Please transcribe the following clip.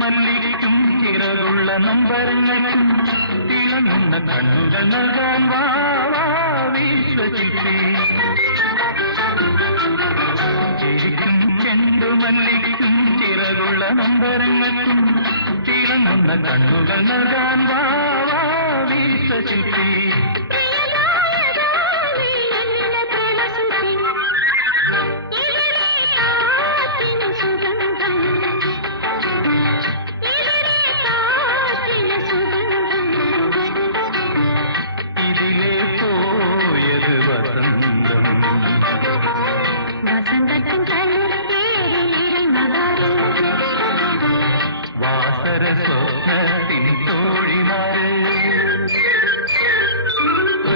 ചെണ്ടുമല്ലിക്കും ചിറകുള്ള നമ്പരങ്ങൾക്കും തിളങ്ങുന്ന കണ്ണുകൾ നൽകാൻ വാ വിശ്വസിച്ചേ. ചിരിക്കും ചെണ്ടുമല്ലിക്കും ചിറകുള്ള നമ്പരങ്ങൾക്കും തിളങ്ങുന്ന കണ്ണുകൾ നൽകാൻ വാ വിശ്വസിച്ചേ.